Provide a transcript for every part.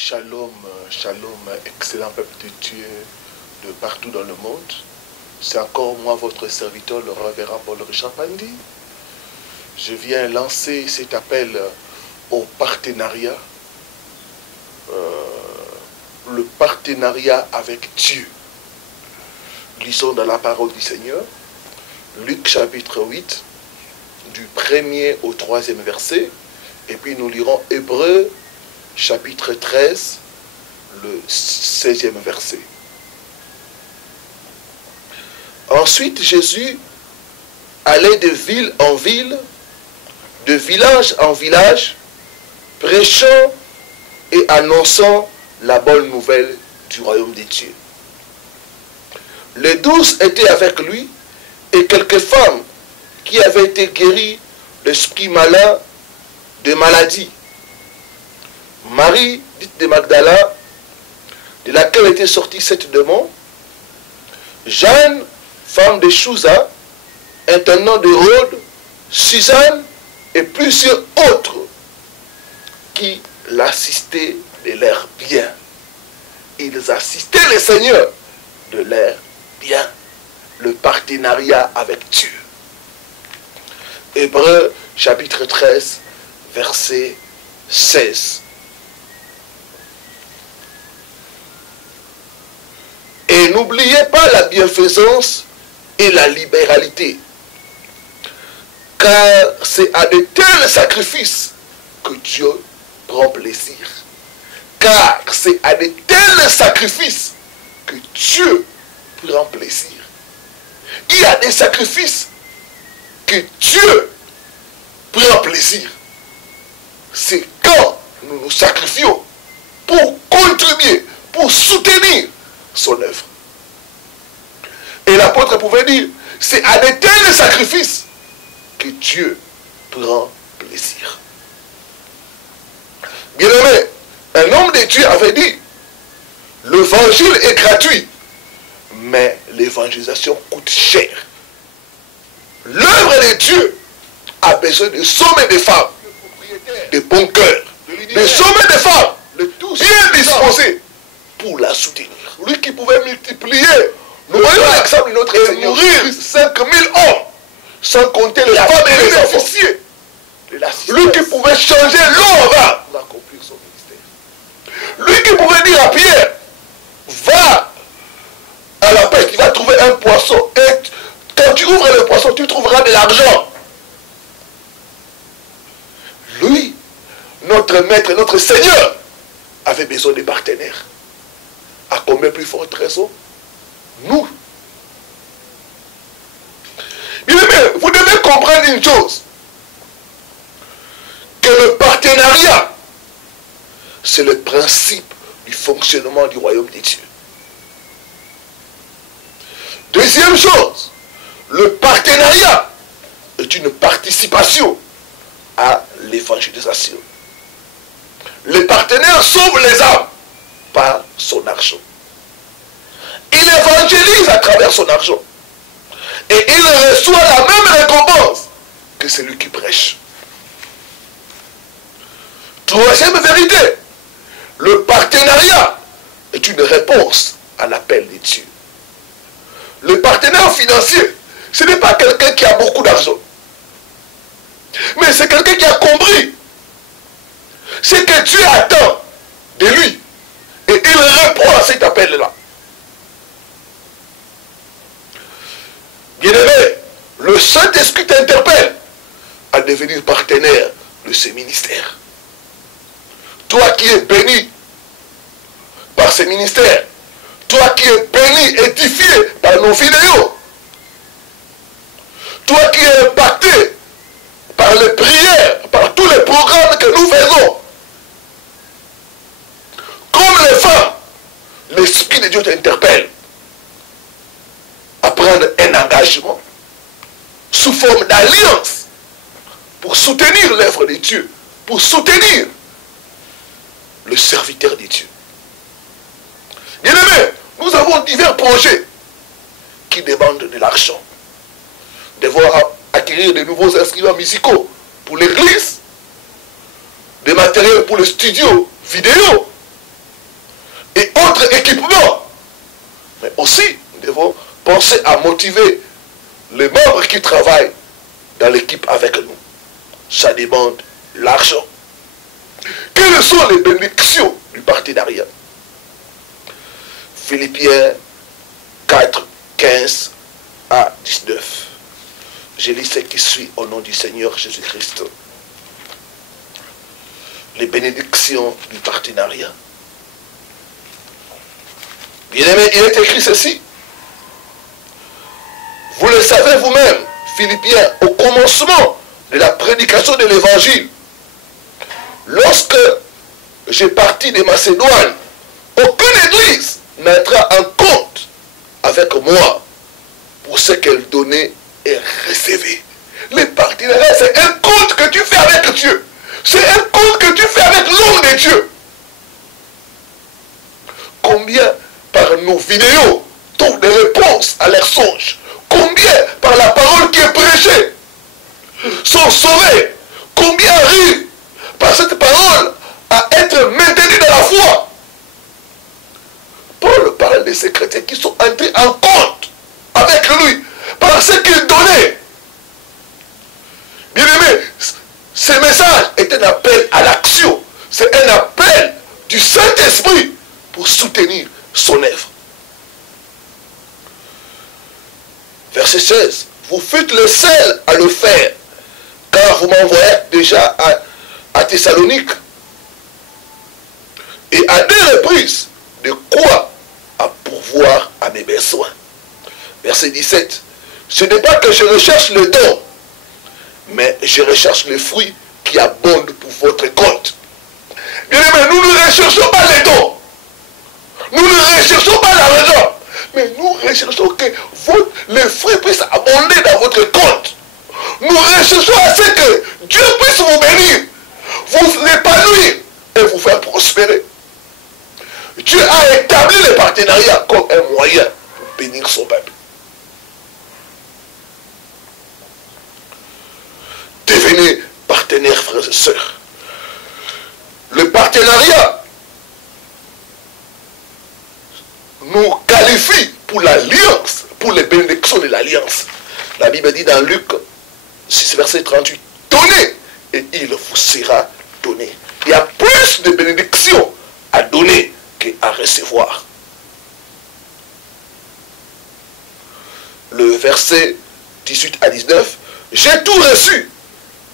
Shalom, shalom, excellent peuple de Dieu de partout dans le monde. C'est encore moi, votre serviteur, le révérend Paul Richard Pandi. Je viens lancer cet appel au partenariat. Le partenariat avec Dieu. Lisons dans la parole du Seigneur, Luc chapitre 8, du 1er au 3e verset. Et puis nous lirons Hébreux chapitre 13, le 16e verset. Ensuite, Jésus allait de ville en ville, de village en village, prêchant et annonçant la bonne nouvelle du royaume des dieux. Les 12 étaient avec lui et quelques femmes qui avaient été guéries d'esprits malins, de maladies. Marie, dite de Magdala, de laquelle était sorti 7 démons, Jeanne, femme de Chouza, intendant de Rhodes, Suzanne et plusieurs autres qui l'assistaient de leur bien. Ils assistaient le Seigneur de leur bien. Le partenariat avec Dieu. Hébreux chapitre 13, verset 16. Et n'oubliez pas la bienfaisance et la libéralité, car c'est à de tels sacrifices que Dieu prend plaisir. Car c'est à de tels sacrifices que Dieu prend plaisir. Il y a des sacrifices que Dieu prend plaisir. C'est quand nous nous sacrifions pour contribuer, pour soutenir son œuvre. Et l'apôtre pouvait dire, c'est à de tels sacrifices que Dieu prend plaisir. Bien aimé, un homme de Dieu avait dit, l'évangile est gratuit, mais l'évangélisation coûte cher. L'œuvre de Dieu a besoin de hommes et de femmes, de bon cœur, de hommes et de femmes, bien disposés pour la soutenir. Lui qui pouvait multiplier, nous voyons l'exemple de notre Seigneur, nourrir 5000 hommes, sans compter les femmes et les officiers. Lui qui pouvait changer l'eau en vin, accomplir son ministère. Lui qui pouvait dire à Pierre, va à la pêche, tu vas trouver un poisson, et quand tu ouvres le poisson, tu trouveras de l'argent. Lui, notre maître, notre Seigneur, avait besoin de partenaires. À combien plus forte raison? Nous. Bien aimé, vous devez comprendre une chose. Que le partenariat, c'est le principe du fonctionnement du royaume des dieux. Deuxième chose, le partenariat est une participation à l'évangélisation. Le partenaire sauve les âmes par son argent. Il évangélise à travers son argent. Et il reçoit la même récompense que celui qui prêche. Troisième vérité, le partenariat est une réponse à l'appel de Dieu. Le partenaire financier, ce n'est pas quelqu'un qui a beaucoup d'argent. Mais c'est quelqu'un qui a compris ce que Dieu attend de lui. Et il répond à cet appel-là. Bien-aimé, le Saint-Esprit t'interpelle à devenir partenaire de ce ministère. Toi qui es béni par ce ministère, toi qui es béni, édifié par nos vidéos, toi qui es impacté par les prières, par tous les programmes que nous faisons, comme les femmes, l'Esprit de Dieu t'interpelle à prendre un engagement sous forme d'alliance pour soutenir l'œuvre de Dieu, pour soutenir le serviteur de Dieu. Bien aimé, nous avons divers projets qui demandent de l'argent. Devoir acquérir de nouveaux instruments musicaux pour l'église, des matériels pour le studio vidéo, motiver les membres qui travaillent dans l'équipe avec nous. Ça demande l'argent. Quelles sont les bénédictions du partenariat? Philippiens 4, 15 à 19. Je lis ce qui suit au nom du Seigneur Jésus-Christ. Les bénédictions du partenariat. Bien-aimé, il est écrit ceci. Vous le savez vous-même, Philippiens, au commencement de la prédication de l'évangile, lorsque j'ai parti de Macédoine, aucune église n'entra en compte avec moi pour ce qu'elle donnait et recevait. Les partenariats, c'est un compte que tu fais avec Dieu. C'est un compte que tu fais avec l'homme de Dieu. Combien par nos vidéos trouvent des réponses à leurs songes? Combien par la parole qui est prêchée sont sauvés? Combien arrivent par cette parole à être maintenus dans la foi? Paul parle de ces chrétiens qui sont entrés en compte avec lui par ce qu'il donnait. Bien aimé, ce message est un appel à l'action. C'est un appel du Saint-Esprit pour soutenir son œuvre. Verset 16. Vous fûtes le seul à le faire, car vous m'envoyez déjà à Thessalonique. Et à 2 reprises, de quoi à pourvoir à mes besoins. Verset 17. Ce n'est pas que je recherche le don, mais je recherche le fruit qui abonde pour votre compte. Bien aimé, nous ne recherchons pas les dons. Nous ne recherchons pas l'argent. Mais nous recherchons que les fruits puissent abonder dans votre compte. Nous recherchons à ce que Dieu puisse vous bénir, vous épanouir et vous faire prospérer. Dieu a établi le partenariat comme un moyen pour bénir son peuple. Devenez partenaires, frères et sœurs. Le partenariat nous qualifie pour l'alliance, pour les bénédictions de l'alliance. La Bible dit dans Luc 6, verset 38, donnez et il vous sera donné. Il y a plus de bénédictions à donner qu'à recevoir. Le verset 18 à 19, j'ai tout reçu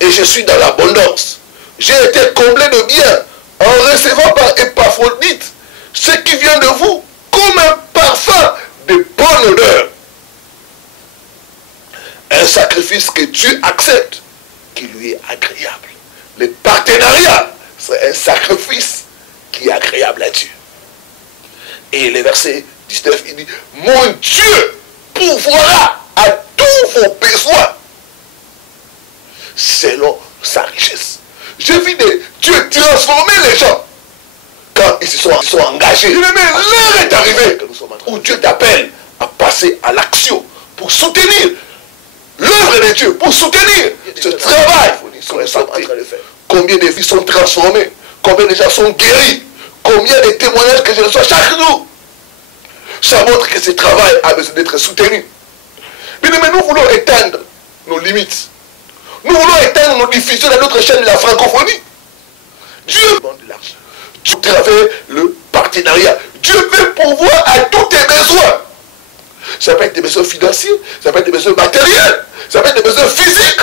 et je suis dans l'abondance. J'ai été comblé de biens en recevant par Épaphrodite ce qui vient de vous comme un parfum de bonne odeur. Un sacrifice que Dieu accepte, qui lui est agréable. Le partenariat, c'est un sacrifice qui est agréable à Dieu. Et le verset 19, il dit, mon Dieu pourvoira à tous vos besoins selon sa richesse. J'ai vu Dieu transformer les gens quand ils se sont engagés. L'heure est arrivée où Dieu t'appelle à passer à l'action pour soutenir l'œuvre de Dieu, pour soutenir ce travail qu'on est en train de faire. Combien de vies sont transformées, combien de gens sont guéris, combien de témoignages que je reçois chaque jour. Ça montre que ce travail a besoin d'être soutenu. Mais nous voulons éteindre nos limites. Nous voulons éteindre nos diffusions dans notre chaîne de la francophonie. Dieu demande de l'argent. Dieu travers le partenariat. Dieu veut pourvoir à tous tes besoins. Ça peut être des besoins financiers, ça peut être des besoins matériels, ça peut être des besoins physiques,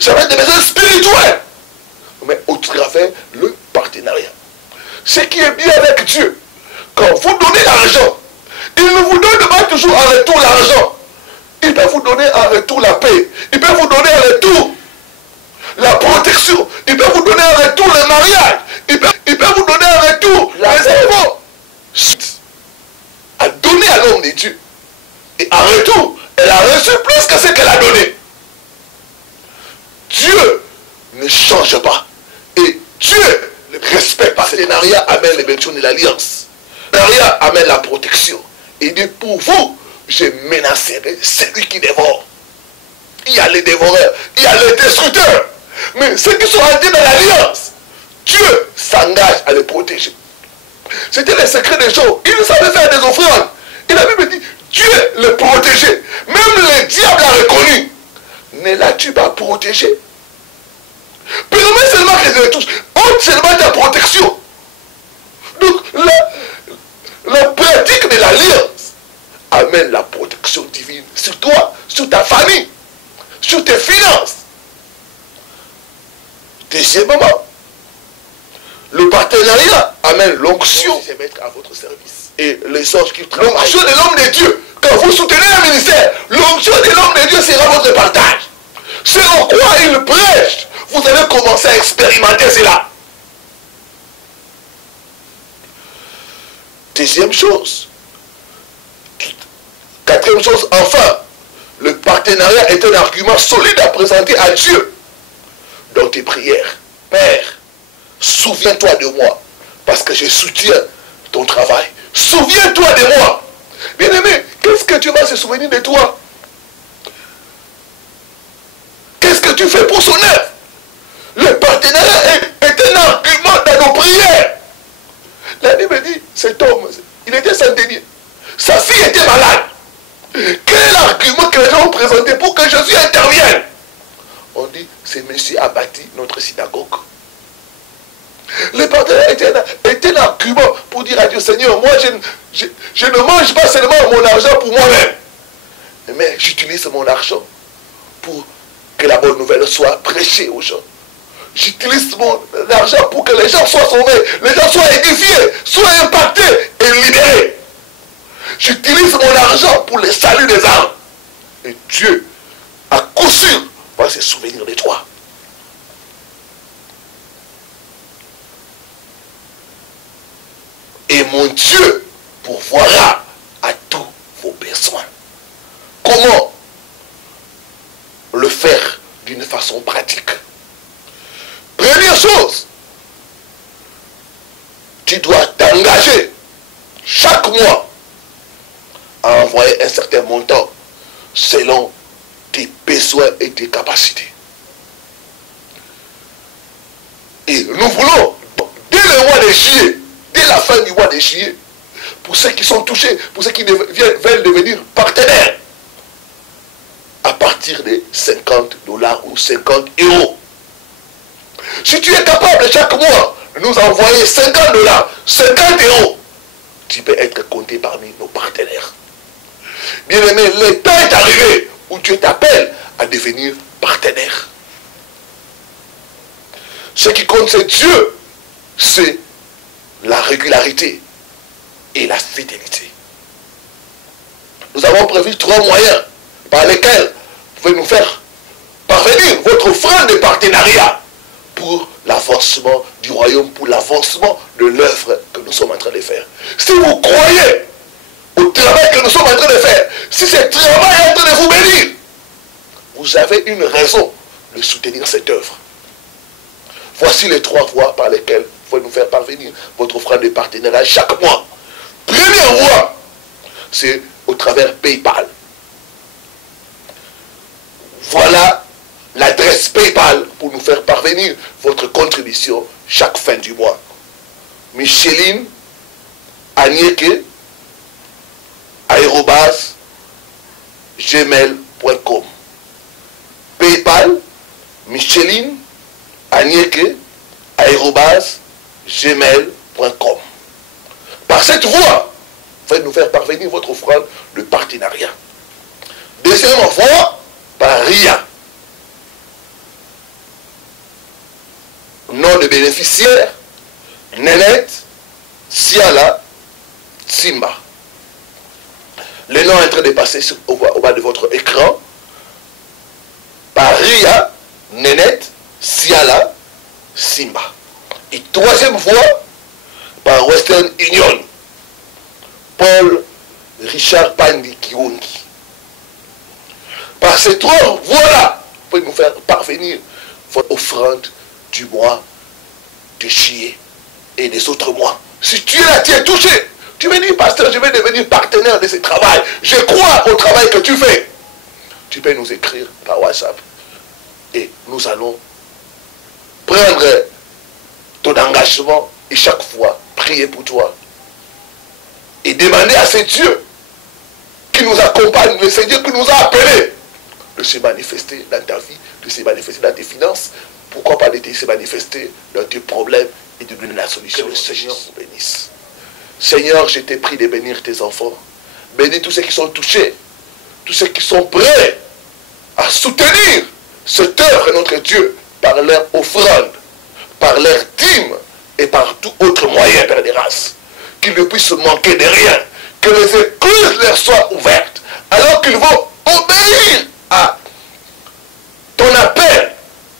ça peut être des besoins spirituels. Mais au travers le partenariat. Ce qui est bien avec Dieu, quand vous donnez l'argent, il ne vous donne pas toujours en retour l'argent. Il peut vous donner en retour la paix. Il peut vous donner en retour la protection. Il peut vous donner en retour le mariage. Il peut vous donner en retour les enfants. A donné à l'homme de Dieu. Et en retour, elle a reçu plus que ce qu'elle a donné. Dieu ne change pas. Et Dieu respecte. Le partenariat amène les bénédictions de l'alliance. Le partenariat amène la protection. Et dit pour vous, je menacerai celui qui dévore. Il y a les dévoreurs, il y a les destructeurs. Mais ceux qui sont entrés dans l'alliance, Dieu s'engage à les protéger. C'était le secret des gens. Ils savaient faire des offrandes. Et la Bible dit, Dieu le protégeait. Même le diable a reconnu. Ne l'as-tu pas protégé? Permets seulement que je le touche. Ôte seulement ta protection. Donc, la pratique de l'alliance amène la protection divine sur toi, sur ta famille, sur tes finances. Deuxièmement, le partenariat amène l'onction de mettre à votre service. Et les anges qui travaillent. L'onction de l'homme de Dieu. Quand vous soutenez un ministère, l'onction de l'homme de Dieu sera votre partage. Selon quoi il prêche, vous allez commencer à expérimenter cela. Deuxième chose. Quatrième chose, enfin, le partenariat est un argument solide à présenter à Dieu dans tes prières. Père, souviens-toi de moi, parce que je soutiens ton travail. Souviens-toi de moi. Bien-aimé, qu'est-ce que tu vas se souvenir de toi? Qu'est-ce que tu fais pour son œuvre? Le partenariat est un argument dans nos prières. La Bible dit, cet homme, il était centenier. Sa fille était malade. Quel est l'argument que les gens ont présenté pour que Jésus intervienne? On dit, c'est monsieur a bâti notre synagogue. Le partenariat était un argument pour dire à Dieu, Seigneur, moi je ne mange pas seulement mon argent pour moi-même, mais j'utilise mon argent pour que la bonne nouvelle soit prêchée aux gens. J'utilise mon argent pour que les gens soient sauvés, les gens soient édifiés, soient impactés et libérés. J'utilise mon argent pour le salut des âmes. Et Dieu, à coup sûr, va se souvenir de toi. Et mon Dieu pourvoira à tous vos besoins. Comment le faire d'une façon pratique? Première chose, tu dois t'engager chaque mois à envoyer un certain montant selon tes besoins et tes capacités. Et nous voulons, dès le mois de juillet, dès la fin du mois de juillet, pour ceux qui sont touchés, pour ceux qui veulent devenir partenaires, à partir de 50 $ ou 50 €. Si tu es capable chaque mois de nous envoyer 50 $, 50 €, tu peux être compté parmi nos partenaires. Bien aimé, le temps est arrivé où Dieu t'appelle à devenir partenaire. Ce qui compte, c'est Dieu, c'est la régularité et la fidélité. Nous avons prévu 3 moyens par lesquels vous pouvez nous faire parvenir votre offrande de partenariat pour l'avancement du royaume, pour l'avancement de l'œuvre que nous sommes en train de faire. Si vous croyez au travail que nous sommes en train de faire, si ce travail est en train de vous bénir, vous avez une raison de soutenir cette œuvre. Voici les 3 voies par lesquelles vous pouvez nous faire parvenir votre offrande de partenariat chaque mois. Première voie, c'est au travers PayPal. Voilà l'adresse PayPal pour nous faire parvenir votre contribution chaque fin du mois. Micheline Anieke @gmail.com. PayPal Micheline Anieke @gmail.com. Par cette voie, vous faites nous faire parvenir votre offrande de partenariat. Deuxième voie, par RIA. Nom de bénéficiaire, Nénette Siala Simba. Le nom est en train de passer au bas de votre écran. Par RIA, Nénette Siala Simba. Et troisième voie, par Western Union, Paul Richard Pandi Kiwongi. Par ces 3 voies-là, vous pouvez nous faire parvenir votre offrande du mois de juillet et des autres mois. Si tu es là, tu es touché, tu me dis, pasteur, je vais devenir partenaire de ce travail. Je crois au travail que tu fais. Tu peux nous écrire par WhatsApp et nous allons prendre ton engagement et chaque fois prier pour toi et demander à ce Dieu qui nous accompagne, le Seigneur qui nous a appelés, de se manifester dans ta vie, de se manifester dans tes finances. Pourquoi pas de se manifester dans tes problèmes et de donner la solution. Que le Seigneur vous bénisse. Seigneur, je t'ai prie de bénir tes enfants. Bénis tous ceux qui sont touchés, tous ceux qui sont prêts à soutenir cette œuvre de notre Dieu par leur offrande, par leur dîme et par tout autre moyen, Père des races. Qu'ils ne puissent manquer de rien. Que les écluses leur soient ouvertes. Alors qu'ils vont obéir à ton appel.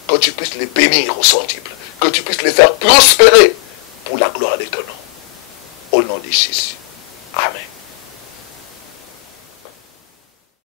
Que tu puisses les bénir au centuple. Que tu puisses les faire prospérer pour la gloire de ton nom. Au nom de Jésus. Amen.